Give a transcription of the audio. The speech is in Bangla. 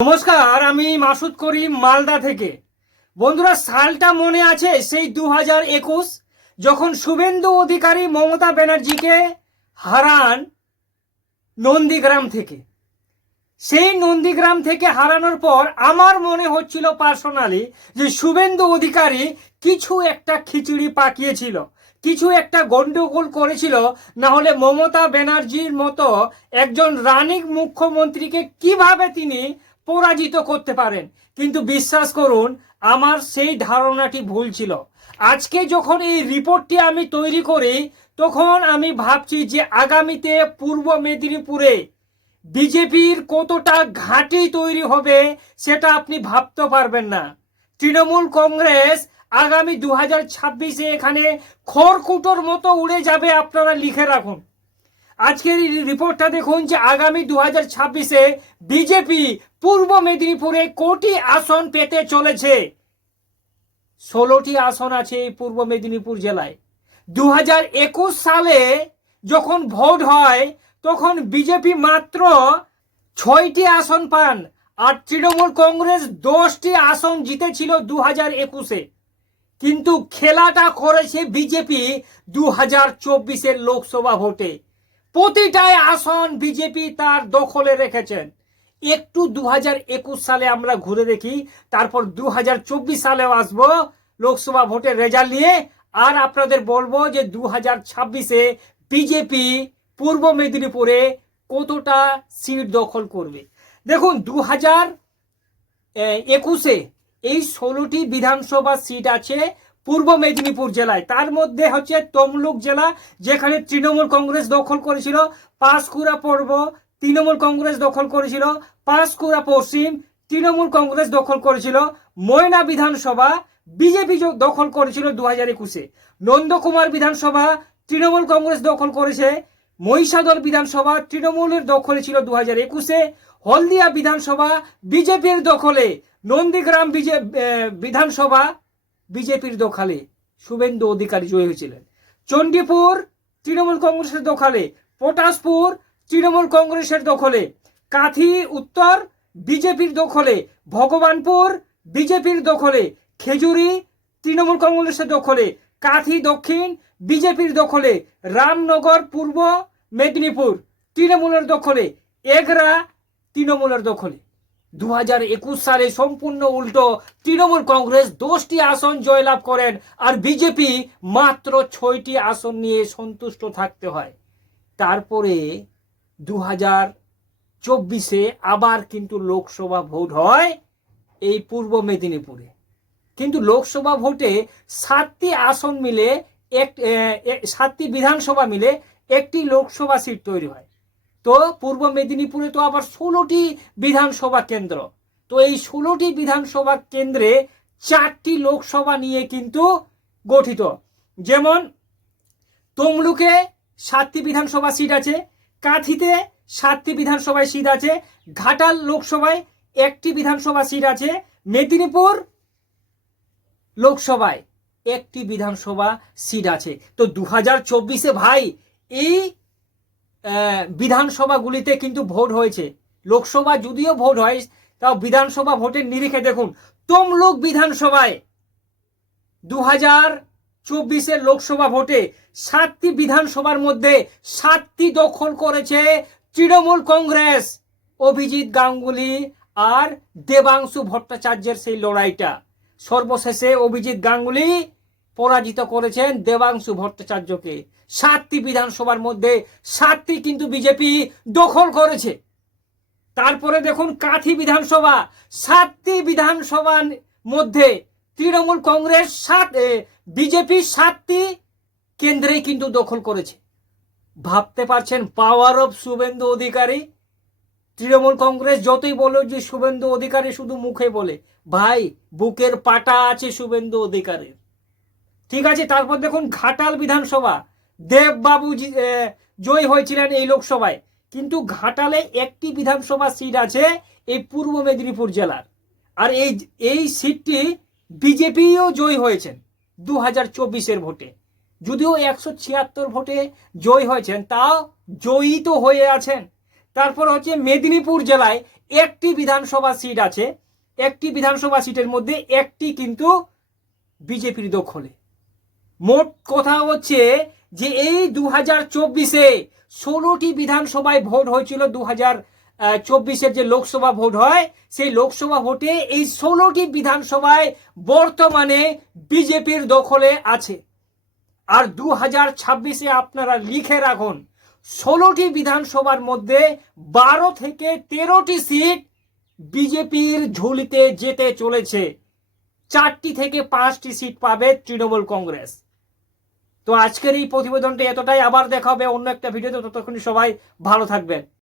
নমস্কার আমি মাসুদ করিম মালদা থেকে। বন্ধুরা, সালটা মনে আছে সেই দু হাজার একুশ যখন শুভেন্দু অধিকারী মমতা ব্যানার্জিকে হারান নন্দীগ্রাম থেকে। সেই নন্দীগ্রাম থেকে হারানোর পর আমার মনে হচ্ছিল পার্সোনালি যে শুভেন্দু অধিকারী কিছু একটা খিচুড়ি পাকিয়েছিল, কিছু একটা গন্ডগোল করেছিল, না হলে মমতা ব্যানার্জির মতো একজন রানিক মুখ্যমন্ত্রীকে কীভাবে তিনি পরাজিত করতে পারেন। কিন্তু বিশ্বাস করুন, আমার সেই ধারণাটি ভুল ছিল। আজকে যখন এই রিপোর্টটি আমি তৈরি করি, তখন আমি ভাবছি যে আগামীতে পূর্ব মেদিনীপুরে বিজেপির কতটা ঘাঁটি তৈরি হবে সেটা আপনি ভাবতে পারবেন না। তৃণমূল কংগ্রেস আগামী দু হাজার ছাব্বিশে এখানে খড়কুটোর মতো উড়ে যাবে, আপনারা লিখে রাখুন। আজকের এই রিপোর্টটা দেখুন যে আগামী দু হাজার ছাব্বিশে বিজেপি পূর্ব মেদিনীপুরে কোটি আসন পেতে চলেছে। ষোলোটি আসন আছে এই পূর্ব মেদিনীপুর জেলায়। দু হাজার একুশ সালে যখন ভোট হয়, তখন বিজেপি মাত্র ছয়টি আসন পান আর তৃণমূল কংগ্রেস দশটি আসন জিতেছিল দু হাজার একুশে। কিন্তু খেলাটা করেছে বিজেপি দু হাজার চব্বিশের লোকসভা ভোটে। প্রতিটায় আসন বিজেপি তার দখলে রেখেছেন। একটু দু হাজার একুশ সালে আমরা ঘুরে দেখি, তারপর দু হাজার চব্বিশ সালেও আসব লোকসভা ভোটের রেজাল্ট নিয়ে। আর আপনাদের বলব যে দু হাজার ছাব্বিশে বিজেপি পূর্ব মেদিনীপুরে কতটা সিট দখল করবে? দেখুন দু হাজার একুশে এই ষোলোটি বিধানসভা সিট আছে পূর্ব মেদিনীপুর জেলায়। তার মধ্যে হচ্ছে তমলুক জেলা, যেখানে তৃণমূল কংগ্রেস দখল করেছিল। পাঁশকুড়া পূর্ব তৃণমূল কংগ্রেস দখল করেছিল। পাঁশকুড়া পশ্চিম তৃণমূল কংগ্রেস দখল করেছিল। ময়না বিধানসভা বিজেপি দখল করেছিল দু হাজার একুশে। নন্দকুমার বিধানসভা তৃণমূল কংগ্রেস দখল করেছে। মহিষাদল বিধানসভা তৃণমূলের দখলে ছিল দু হাজার একুশে। হলদিয়া বিধানসভা বিজেপির দখলে। নন্দীগ্রাম বিজে বিধানসভা বিজেপির দখলে শুভেন্দু অধিকারী জয়ী হয়েছিলেন। চণ্ডীপুর তৃণমূল কংগ্রেসের দখলে, পটাশপুর তৃণমূল কংগ্রেসের দখলে, কাঁথি উত্তর বিজেপির দখলে, ভগবানপুর বিজেপির দখলে, খেজুরি তৃণমূল কংগ্রেসের দখলে, কাঁথি দক্ষিণ বিজেপির দখলে, রামনগর পূর্ব মেদিনীপুর তৃণমূলের দখলে, এগরা তৃণমূলের দখলে। দু হাজার একুশ সালে সম্পূর্ণ উল্টো তৃণমূল কংগ্রেস দশটি আসন জয়লাভ করেন আর বিজেপি মাত্র ছয়টি আসন নিয়ে সন্তুষ্ট থাকতে হয়। তারপরে দু হাজার চব্বিশে আবার কিন্তু লোকসভা ভোট হয় এই পূর্ব মেদিনীপুরে। কিন্তু লোকসভা ভোটে সাতটি আসন মিলে এক সাতটি বিধানসভা মিলে একটি লোকসভা সিট তৈরি হয়। তো পূর্ব মেদিনীপুরে তো আবার ষোলোটি বিধানসভা কেন্দ্র। তো এই ষোলোটি বিধানসভা কেন্দ্রে চারটি লোকসভা নিয়ে কিন্তু গঠিত। যেমন তমলুকে সাতটি বিধানসভা সিট আছে, কাঁথিতে সাতটি বিধানসভায় সিট আছে, ঘাটাল লোকসভায় একটি বিধানসভা সিট আছে, মেদিনীপুর লোকসভায় একটি বিধানসভা সিট আছে। তো দু হাজার চব্বিশে ভাই, এই বিধানসভাগুলিতে কিন্তু ভোট হয়েছে। লোকসভা যদিও ভোট হয়, তাও বিধানসভা ভোটের নিরিখে দেখুন। তমলুক বিধানসভায় দু হাজার চব্বিশের লোকসভা ভোটে সাতটি বিধানসভার মধ্যে সাতটি দখল করেছে তৃণমূল কংগ্রেস, অভিজিৎ গাঙ্গুলি আর দেবাংশু ভট্টাচার্যের সেই লড়াইটা। সর্বশেষে অভিজিৎ গাঙ্গুলি পরাজিত করেছেন দেবাংশু ভট্টাচার্যকে। সাতটি বিধানসভার মধ্যে সাতটি কিন্তু বিজেপি দখল করেছে। তারপরে দেখুন কাঁথি বিধানসভা, সাতটি বিধানসভার মধ্যে তৃণমূল কংগ্রেস সাত বিজেপি সাতটি কেন্দ্রেই কিন্তু দখল করেছে। ভাবতে পারছেন পাওয়ার অফ শুভেন্দু অধিকারী? তৃণমূল কংগ্রেস যতই বলো যে শুভেন্দু অধিকারী শুধু মুখে বলে। ভাই, বুকের পাটা আছে শুভেন্দু অধিকারীর। ঠিক আছে, তারপর দেখুন ঘাটাল বিধানসভা। দেববাবু জয়ী হয়েছিলেন এই লোকসভায়। কিন্তু ঘাটালে একটি বিধানসভা সিট আছে, এই পূর্ব মেদিনীপুর জেলার। আর এই এই সিটটি বিজেপিও জয়ী হয়েছেন দু হাজার চব্বিশের ভোটে। যদিও একশো ছিয়াত্তর ভোটে জয়ী হয়েছেন, তাও জয়ী তো হয়ে আছেন। তারপর হচ্ছে মেদিনীপুর জেলায় একটি বিধানসভা সিট আছে। একটি বিধানসভা সিটের মধ্যে একটি কিন্তু বিজেপির দখলে। মোট কথা হচ্ছে যে এই দু হাজার চব্বিশে ষোলোটি বিধানসভায় ভোট হয়েছিল দু হাজার চব্বিশের যে লোকসভা ভোট হয়, সেই লোকসভা ভোটে এই ষোলোটি বিধানসভায় বর্তমানে বিজেপির দখলে আছে। আর দু হাজার ছাব্বিশে আপনারা লিখে রাখুন, ষোলোটি বিধানসভার মধ্যে বারো থেকে তেরোটি সিট বিজেপির ঝুলিতে যেতে চলেছে। চারটি থেকে পাঁচটি সিট পাবে তৃণমূল কংগ্রেস। তো আজকের এই প্রতিবেদনটা এতটাই। আবার দেখা হবে অন্য একটা ভিডিওতে। ততক্ষণ সবাই ভালো থাকবেন।